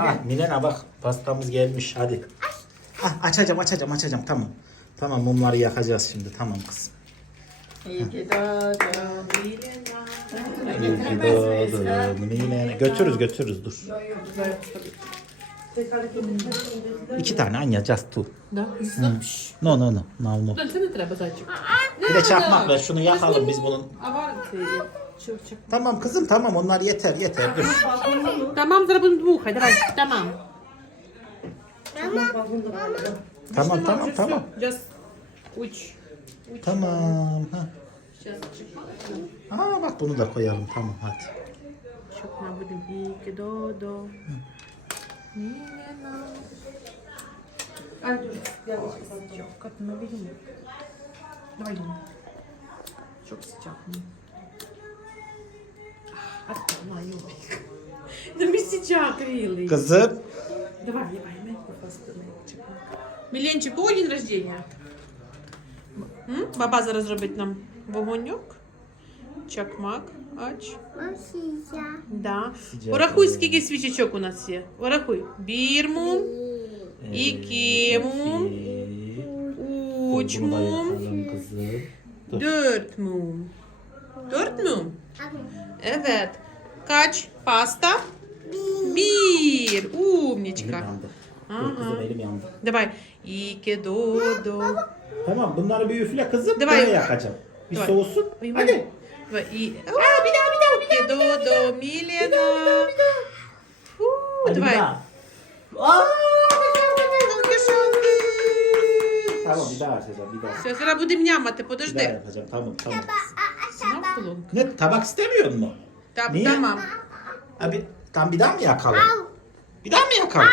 Ha Milena bak pastamız gelmiş hadi. Ha, açacağım açacağım açacağım tamam. Tamam mumları yakacağız şimdi tamam kız. İyi ki doğdun Milena. İyi ki doğdun Milena. Götürürüz götürürüz dur. İki tane Anya just two. Hmm. No no no. No no. Ile çakmak ver şunu yakalım biz bunun. А var це є. Чув, чув. Tamam kızım tamam onlar yeter yeter dur. Tamam, зараз будемо дмухати, давай. Tamam. Tamam tamam tamam. Just uç. Uç. Tamam. Ha. Сейчас чекай. Aa bak bunu da koyalım tamam hadi. Çok ne будемо. İyi ki doğdun. Milena. Ай, дуже. Я Sıcak. Katına vereyim mi? Давай yine. Çok sıcak mı? Hatta ama yok. Да ми сейчас гріли. Kızım. Давай, давай, ми попастили. Міленчик, кого день рождения? М? Баба зараз зробить нам вогоньок. Чакмак. Ач. Да. Sıcak Порахуй, oluyor. скільки свічечок у нас є. Порахуй. Bir mum, iki mum, İyi. üç Bunu da mum, yakalım kızım. Dur. dört mum. Dört mum? Evet. Kaç pasta? Bir. Elim Умничка. yandı. Dur Ага. kızım elim yandı. Давай. İki doğdu. Tamam bunları bir üfle kızım. Давай. Böyle yakacağım. Bir Давай. soğusun. Давай. Hadi. Давай. І... А, біда, біда, біда. Doğdu. Мілена. Фу, Hadi bir Давай. daha. Aa! Yaşasın. Tamam bir daha açacağım bir daha. Все, зараз будемо нямати, Bir daha подожди. yapacağım tamam tamam. Знав колонку? Ne tabak istemiyor mu? Ya Niye? Abi, tam bir daha mı yakalım? Bir daha mı yakalım?